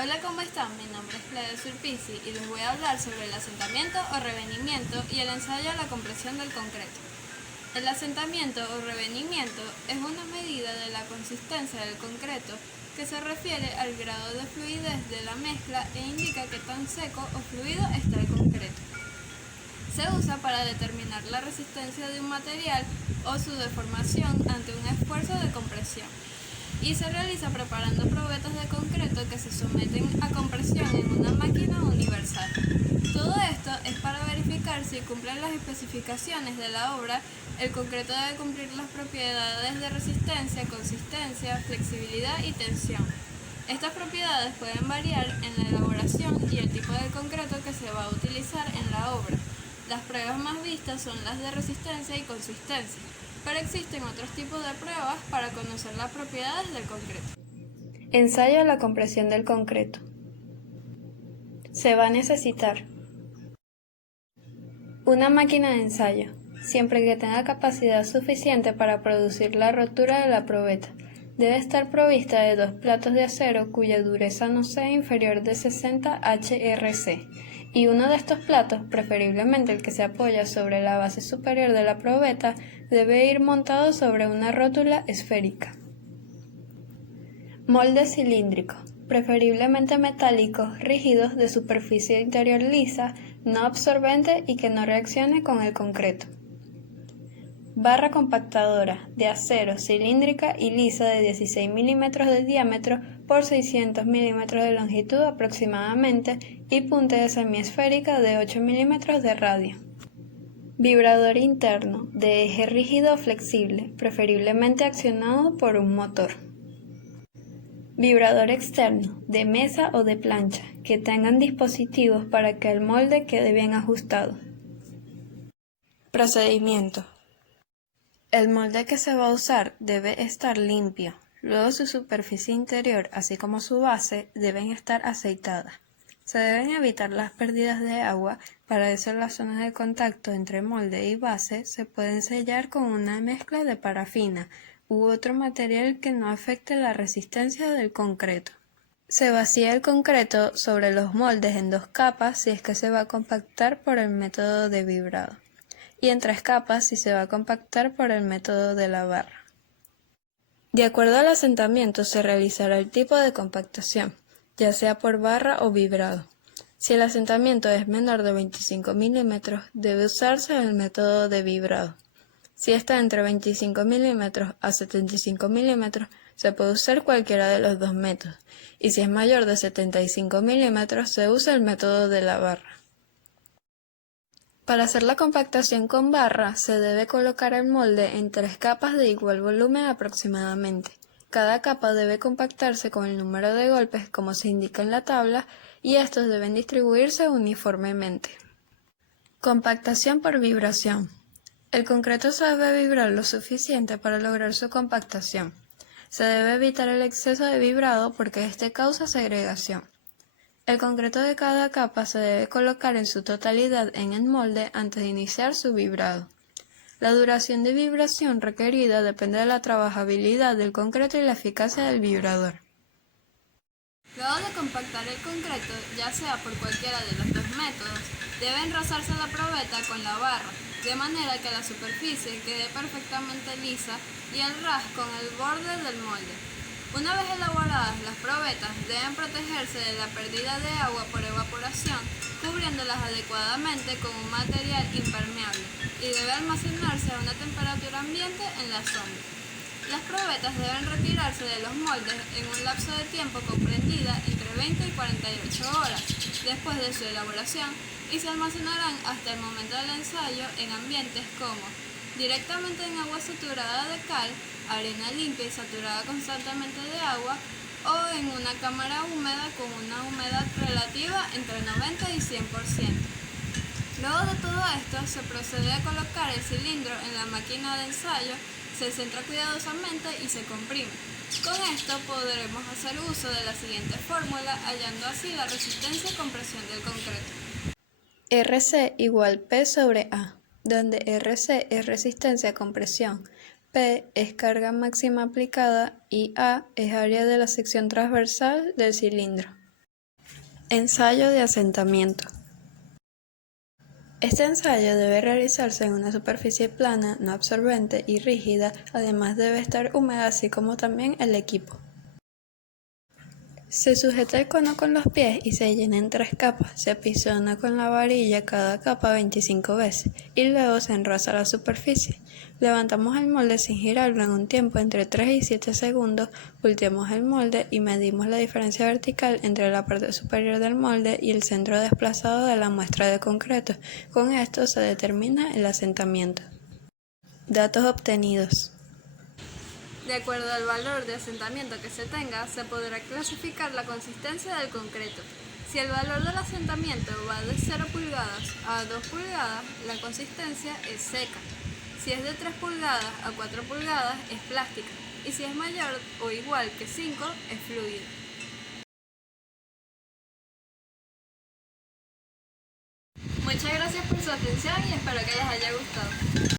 Hola, ¿cómo están? Mi nombre es Clara Surpisi y les voy a hablar sobre el asentamiento o revenimiento y el ensayo a la compresión del concreto. El asentamiento o revenimiento es una medida de la consistencia del concreto que se refiere al grado de fluidez de la mezcla e indica qué tan seco o fluido está el concreto. Se usa para determinar la resistencia de un material o su deformación ante un esfuerzo de compresión, y se realiza preparando probetas de concreto que se someten a compresión en una máquina universal. Todo esto es para verificar si cumplen las especificaciones de la obra. El concreto debe cumplir las propiedades de resistencia, consistencia, flexibilidad y tensión. Estas propiedades pueden variar en la elaboración y el tipo de concreto que se va a utilizar en la obra. Las pruebas más vistas son las de resistencia y consistencia, pero existen otros tipos de pruebas para conocer las propiedades del concreto. Ensayo a la compresión del concreto. Se va a necesitar una máquina de ensayo, siempre que tenga capacidad suficiente para producir la rotura de la probeta. Debe estar provista de 2 platos de acero cuya dureza no sea inferior de 60 HRC, y uno de estos platos, preferiblemente el que se apoya sobre la base superior de la probeta, debe ir montado sobre una rótula esférica. Molde cilíndrico, preferiblemente metálicos, rígidos, de superficie interior lisa, no absorbente y que no reaccione con el concreto. Barra compactadora, de acero, cilíndrica y lisa de 16 mm de diámetro por 600 mm de longitud aproximadamente y punta semiesférica de 8 mm de radio. Vibrador interno, de eje rígido o flexible, preferiblemente accionado por un motor. Vibrador externo, de mesa o de plancha, que tengan dispositivos para que el molde quede bien ajustado. Procedimiento. El molde que se va a usar debe estar limpio, luego su superficie interior, así como su base, deben estar aceitadas. Se deben evitar las pérdidas de agua, para eso las zonas de contacto entre molde y base se pueden sellar con una mezcla de parafina u otro material que no afecte la resistencia del concreto. Se vacía el concreto sobre los moldes en 2 capas si es que se va a compactar por el método de vibrado, y en 3 capas si se va a compactar por el método de la barra. De acuerdo al asentamiento se realizará el tipo de compactación, ya sea por barra o vibrado. Si el asentamiento es menor de 25 mm, debe usarse el método de vibrado. Si está entre 25 mm a 75 mm, se puede usar cualquiera de los 2 métodos, y si es mayor de 75 mm, se usa el método de la barra. Para hacer la compactación con barra, se debe colocar el molde en 3 capas de igual volumen aproximadamente. Cada capa debe compactarse con el número de golpes como se indica en la tabla, y estos deben distribuirse uniformemente. Compactación por vibración. El concreto se debe vibrar lo suficiente para lograr su compactación. Se debe evitar el exceso de vibrado porque este causa segregación. El concreto de cada capa se debe colocar en su totalidad en el molde antes de iniciar su vibrado. La duración de vibración requerida depende de la trabajabilidad del concreto y la eficacia del vibrador. Luego de compactar el concreto, ya sea por cualquiera de los 2 métodos, debe enrosarse la probeta con la barra, de manera que la superficie quede perfectamente lisa y el ras con el borde del molde. Una vez elaboradas, las probetas deben protegerse de la pérdida de agua por evaporación, cubriéndolas adecuadamente con un material impermeable, y debe almacenarse a una temperatura ambiente en la sombra. Las probetas deben retirarse de los moldes en un lapso de tiempo comprendida entre 20 y 48 horas después de su elaboración, y se almacenarán hasta el momento del ensayo en ambientes como directamente en agua saturada de cal, arena limpia y saturada constantemente de agua, o en una cámara húmeda con una humedad relativa entre 90 y 100%. Luego de todo esto, se procede a colocar el cilindro en la máquina de ensayo, se centra cuidadosamente y se comprime. Con esto podremos hacer uso de la siguiente fórmula, hallando así la resistencia y compresión del concreto. RC igual P sobre A, donde RC es resistencia a compresión, P es carga máxima aplicada y A es área de la sección transversal del cilindro. Ensayo de asentamiento. Este ensayo debe realizarse en una superficie plana, no absorbente y rígida, además debe estar húmeda así como también el equipo. Se sujeta el cono con los pies y se llena en 3 capas, se apisiona con la varilla cada capa 25 veces y luego se enrosa la superficie. Levantamos el molde sin girarlo en un tiempo entre 3 y 7 segundos, volteamos el molde y medimos la diferencia vertical entre la parte superior del molde y el centro desplazado de la muestra de concreto. Con esto se determina el asentamiento. Datos obtenidos. De acuerdo al valor de asentamiento que se tenga, se podrá clasificar la consistencia del concreto. Si el valor del asentamiento va de 0 pulgadas a 2 pulgadas, la consistencia es seca. Si es de 3 pulgadas a 4 pulgadas, es plástica. Y si es mayor o igual que 5, es fluida. Muchas gracias por su atención y espero que les haya gustado.